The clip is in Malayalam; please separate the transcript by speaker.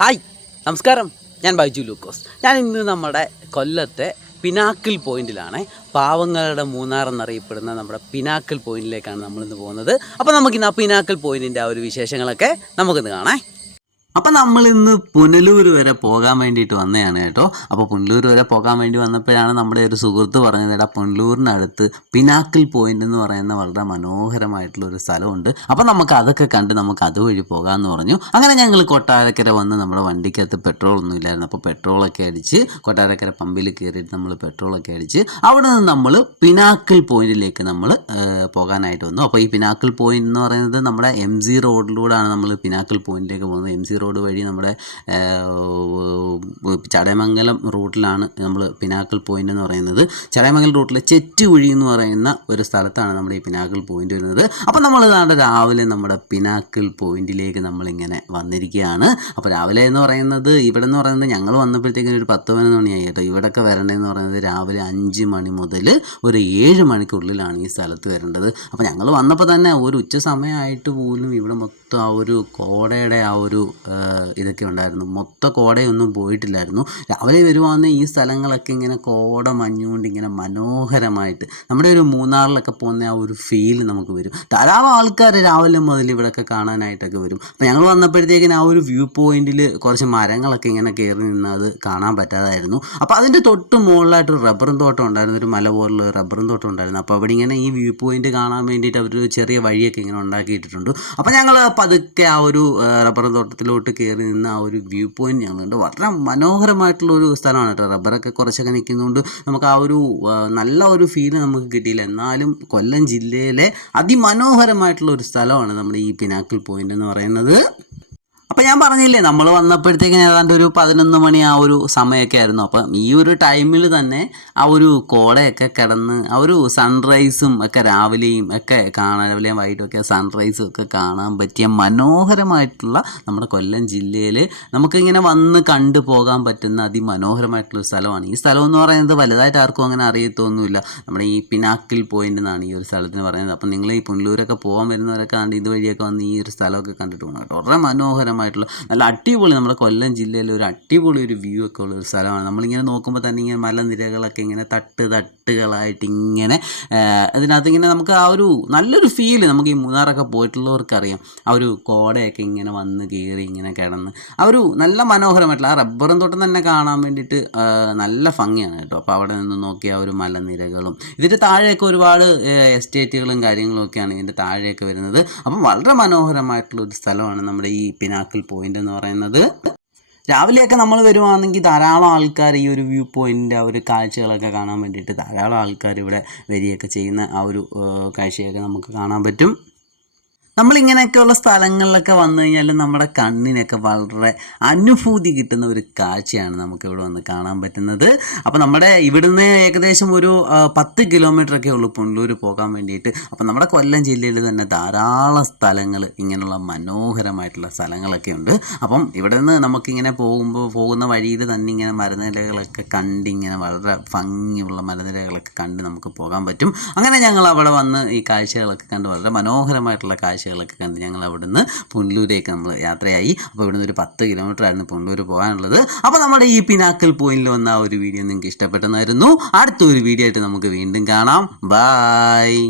Speaker 1: ഹായ് നമസ്കാരം. ഞാൻ ബൈജു ലൂക്കോസ്. ഞാൻ ഇന്ന് നമ്മുടെ കൊല്ലത്തെ പിനാക്കിൾ പോയിന്റിലാണ്. പാവങ്ങളുടെ മൂന്നാർ എന്നറിയപ്പെടുന്ന നമ്മുടെ പിനാക്കിൾ പോയിന്റിലേക്കാണ് നമ്മളിന്ന് പോകുന്നത്. അപ്പോൾ നമുക്കിന്ന് ആ പിനാക്കിൾ പോയിന്റിന്റെ ആ ഒരു വിശേഷങ്ങളൊക്കെ നമുക്കിന്ന് കാണാം. അപ്പം നമ്മൾ ഇന്ന് പുനലൂർ വരെ പോകാൻ വേണ്ടിയിട്ട് വന്നതാണ് കേട്ടോ. അപ്പോൾ പുനലൂർ വരെ പോകാൻ വേണ്ടി വന്നപ്പോഴാണ് നമ്മുടെ ഒരു സുഹൃത്ത് പറഞ്ഞത് എടാ പുനലൂരിനടുത്ത് പിനാക്കിൾ പോയിന്റ് എന്ന് പറയുന്ന വളരെ മനോഹരമായിട്ടുള്ള ഒരു സ്ഥലമുണ്ട്. അപ്പോൾ നമുക്ക് അതൊക്കെ കണ്ട് നമുക്ക് അതുവഴി പോകാമെന്ന് പറഞ്ഞു. അങ്ങനെ ഞങ്ങൾ കൊട്ടാരക്കര വന്ന് നമ്മുടെ വണ്ടിക്കകത്ത് പെട്രോൾ ഒന്നും ഇല്ലായിരുന്നു. അപ്പോൾ പെട്രോളൊക്കെ അടിച്ച് കൊട്ടാരക്കര പമ്പിൽ കയറിയിട്ട് നമ്മൾ പെട്രോളൊക്കെ അടിച്ച് അവിടെ നിന്ന് നമ്മൾ പിനാക്കിൾ പോയിന്റിലേക്ക് നമ്മൾ പോകാനായിട്ട് വന്നു. അപ്പോൾ ഈ പിനാക്കിൾ പോയിന്റ് എന്ന് പറയുന്നത് നമ്മുടെ എം സി റോഡിലൂടെയാണ് നമ്മൾ പിനാക്കിൾ പോയിന്റിലേക്ക് പോകുന്നത്. എം സി റോഡ് വഴി നമ്മുടെ ചടയമംഗലം റൂട്ടിലാണ് നമ്മൾ പിനാക്കിൾ പോയിന്റ് എന്ന് പറയുന്നത്. ചടയമംഗലം റൂട്ടിലെ ചെറ്റുകുഴി എന്ന് പറയുന്ന ഒരു സ്ഥലത്താണ് നമ്മൾ ഈ പിനാക്കിൾ പോയിന്റ് വരുന്നത്. അപ്പോൾ നമ്മൾ നാളെ രാവിലെ നമ്മുടെ പിനാക്കിൾ പോയിന്റിലേക്ക് നമ്മളിങ്ങനെ വന്നിരിക്കുകയാണ്. അപ്പോൾ രാവിലെ എന്ന് പറയുന്നത് ഇവിടെ എന്ന് പറയുന്നത് ഞങ്ങൾ വന്നപ്പോഴത്തേക്കും ഒരു പത്ത് പതിനൊന്ന് മണിയായി കേട്ടോ. ഇവിടെയൊക്കെ വരേണ്ടതെന്ന് പറയുന്നത് രാവിലെ അഞ്ച് മണി മുതൽ ഒരു ഏഴ് മണിക്കുള്ളിലാണ് ഈ സ്ഥലത്ത് വരേണ്ടത്. അപ്പോൾ ഞങ്ങൾ വന്നപ്പോൾ തന്നെ ഒരു ഉച്ച സമയമായിട്ട് പോലും ഇവിടെ മൊത്തം ആ ഒരു കോടയുടെ ആ ഒരു ഇതൊക്കെ ഉണ്ടായിരുന്നു. മൊത്ത കോടയൊന്നും പോയിട്ടില്ലായിരുന്നു. രാവിലെ വരുവാന്ന് ഈ സ്ഥലങ്ങളൊക്കെ ഇങ്ങനെ കോട മഞ്ഞുകൊണ്ട് ഇങ്ങനെ മനോഹരമായിട്ട് നമ്മുടെ ഒരു മൂന്നാറിലൊക്കെ പോകുന്ന ആ ഒരു ഫീൽ നമുക്ക് വരും. ധാരാളം ആൾക്കാർ രാവിലെ മുതൽ ഇവിടെയൊക്കെ കാണാനായിട്ടൊക്കെ വരും. അപ്പം ഞങ്ങൾ വന്നപ്പോഴത്തേക്കിന് ആ ഒരു വ്യൂ പോയിന്റിൽ കുറച്ച് മരങ്ങളൊക്കെ ഇങ്ങനെ കയറി നിന്ന് അത് കാണാൻ പറ്റാതായിരുന്നു. അപ്പോൾ അതിന്റെ തൊട്ട് മുകളിലായിട്ട് ഒരു റബ്ബറും തോട്ടം ഉണ്ടായിരുന്നു. ഒരു മല പോലുള്ള റബ്ബറും തോട്ടം ഉണ്ടായിരുന്നു. അപ്പോൾ അവിടെ ഇങ്ങനെ ഈ വ്യൂ പോയിന്റ് കാണാൻ വേണ്ടിയിട്ട് അവർ ചെറിയ വഴിയൊക്കെ ഇങ്ങനെ ഉണ്ടാക്കിയിട്ടുണ്ട്. അപ്പോൾ ഞങ്ങൾ പതുക്കെ ആ ഒരു റബ്ബർ റബ്ബറും തോട്ടത്തിലോട്ട് കയറി നിന്ന് ആ ഒരു വ്യൂ പോയിന്റ് ഞങ്ങളുണ്ട് വളരെ മനോഹരമായിട്ടുള്ള ഒരു സ്ഥലമാണ് കേട്ടോ. റബ്ബറൊക്കെ കുറച്ചൊക്കെ നിൽക്കുന്നതുകൊണ്ട് നമുക്ക് ആ ഒരു നല്ല ഒരു ഫീൽ നമുക്ക് കിട്ടിയില്ല. എന്നാലും കൊല്ലം ജില്ലയിലെ അതിമനോഹരമായിട്ടുള്ള ഒരു സ്ഥലമാണ് നമ്മുടെ ഈ പിനാക്കിൾ പോയിന്റ് എന്ന് പറയുന്നത്. അപ്പം ഞാൻ പറഞ്ഞില്ലേ നമ്മൾ വന്നപ്പോഴത്തേക്കിന് ഏതാണ്ട് ഒരു പതിനൊന്ന് മണി ആ ഒരു സമയമൊക്കെ ആയിരുന്നു. അപ്പം ഈ ഒരു ടൈമിൽ തന്നെ ആ ഒരു കോടയൊക്കെ കിടന്ന് ആ ഒരു സൺറൈസും ഒക്കെ രാവിലെയും ഒക്കെ കാണാൻ രാവിലെയും വൈകിട്ടും ഒക്കെ സൺറൈസും ഒക്കെ കാണാൻ പറ്റിയ മനോഹരമായിട്ടുള്ള നമ്മുടെ കൊല്ലം ജില്ലയിൽ നമുക്കിങ്ങനെ വന്ന് കണ്ടു പോകാൻ പറ്റുന്ന അതിമനോഹരമായിട്ടുള്ള സ്ഥലമാണ്. ഈ സ്ഥലം എന്ന് പറയുന്നത് വലുതായിട്ട് ആർക്കും അങ്ങനെ അറിയത്തൊന്നുമില്ല. നമ്മുടെ ഈ പിനാക്കിൽ പോയിന്റ് എന്നാണ് ഈ ഒരു സ്ഥലത്തിന് പറയുന്നത്. അപ്പം നിങ്ങൾ ഈ പുനലൂരൊക്കെ പോകാൻ വരുന്നവരൊക്കെ ആണ്ട് ഇതുവഴിയൊക്കെ വന്ന് ഈ ഒരു സ്ഥലമൊക്കെ കണ്ടിട്ട് പോകണം. വളരെ മനോഹരമായിട്ടുള്ള നല്ല അടിപൊളി നമ്മുടെ കൊല്ലം ജില്ലയിലെ ഒരു അടിപൊളി ഒരു വ്യൂ ഒക്കെ ഉള്ള ഒരു സ്ഥലമാണ്. നമ്മളിങ്ങനെ നോക്കുമ്പോൾ തന്നെ ഇങ്ങനെ മലനിരകളൊക്കെ ഇങ്ങനെ തട്ട് തട്ടുകളായിട്ട് ഇങ്ങനെ അതിനകത്ത് ഇങ്ങനെ നമുക്ക് ആ ഒരു നല്ലൊരു ഫീൽ നമുക്ക് ഈ മൂന്നാറൊക്കെ പോയിട്ടുള്ളവർക്കറിയാം. ആ ഒരു കോടയൊക്കെ ഇങ്ങനെ വന്ന് കയറി ഇങ്ങനെ കിടന്ന് ആ ഒരു നല്ല മനോഹരമായിട്ടുള്ള ആ റബ്ബറും തോട്ടം തന്നെ കാണാൻ വേണ്ടിയിട്ട് നല്ല ഭംഗിയാണ് കേട്ടോ. അപ്പോൾ അവിടെ നിന്ന് നോക്കിയ ആ ഒരു മലനിരകളും ഇതിന്റെ താഴെയൊക്കെ ഒരുപാട് എസ്റ്റേറ്റുകളും കാര്യങ്ങളും ഒക്കെയാണ് ഇതിന്റെ താഴെയൊക്കെ വരുന്നത്. അപ്പം വളരെ മനോഹരമായിട്ടുള്ള ഒരു സ്ഥലമാണ് നമ്മുടെ ഈ പിനാക്കിൾ പോയിന്റ് എന്ന് പറയുന്നത്. രാവിലെയൊക്കെ നമ്മൾ വരുവാണെങ്കിൽ ധാരാളം ആൾക്കാർ ഈ ഒരു വ്യൂ പോയിന്റ് ആ ഒരു കാഴ്ചകളൊക്കെ കാണാൻ വേണ്ടിയിട്ട് ധാരാളം ആൾക്കാർ ഇവിടെ വരികയൊക്കെ ചെയ്യുന്ന ആ ഒരു കാഴ്ചയൊക്കെ നമുക്ക് കാണാൻ പറ്റും. നമ്മളിങ്ങനെയൊക്കെയുള്ള സ്ഥലങ്ങളിലൊക്കെ വന്നു കഴിഞ്ഞാൽ നമ്മുടെ കണ്ണിനൊക്കെ വളരെ അനുഭൂതി കിട്ടുന്ന ഒരു കാഴ്ചയാണ് നമുക്ക് ഇവിടെ വന്ന് കാണാൻ പറ്റുന്നത്. അപ്പോൾ നമ്മുടെ ഇവിടുന്ന് ഏകദേശം ഒരു പത്ത് കിലോമീറ്റർ ഒക്കെ ഉള്ളൂ പുനലൂർ പോകാൻ വേണ്ടിയിട്ട്. അപ്പോൾ നമ്മുടെ കൊല്ലം ജില്ലയിൽ തന്നെ ധാരാളം സ്ഥലങ്ങൾ ഇങ്ങനെയുള്ള മനോഹരമായിട്ടുള്ള സ്ഥലങ്ങളൊക്കെ ഉണ്ട്. അപ്പം ഇവിടെ നിന്ന് നമുക്കിങ്ങനെ പോകുമ്പോൾ പോകുന്ന വഴിയിൽ തന്നെ ഇങ്ങനെ മരനിരകളൊക്കെ കണ്ടിങ്ങനെ വളരെ ഭംഗിയുള്ള മരനിരകളൊക്കെ കണ്ട് നമുക്ക് പോകാൻ പറ്റും. അങ്ങനെ ഞങ്ങൾ അവിടെ വന്ന് ഈ കാഴ്ചകളൊക്കെ കണ്ട് വളരെ മനോഹരമായിട്ടുള്ള കാഴ്ചകളൊക്കെ കണ്ട് ഞങ്ങൾ അവിടുന്ന് പുനലൂരേക്ക് നമ്മൾ യാത്രയായി. അപ്പോൾ ഇവിടുന്ന് ഒരു പത്ത് കിലോമീറ്റർ ആയിരുന്നു പുനലൂർ പോകാനുള്ളത്. അപ്പോൾ നമ്മുടെ ഈ പിനാക്കൽ പോയിന്റിൽ വന്ന ആ ഒരു വീഡിയോ നിങ്ങൾക്ക് ഇഷ്ടപ്പെട്ടെന്നായിരുന്നു. അടുത്തൊരു വീഡിയോ ആയിട്ട് നമുക്ക് വീണ്ടും കാണാം. ബായ്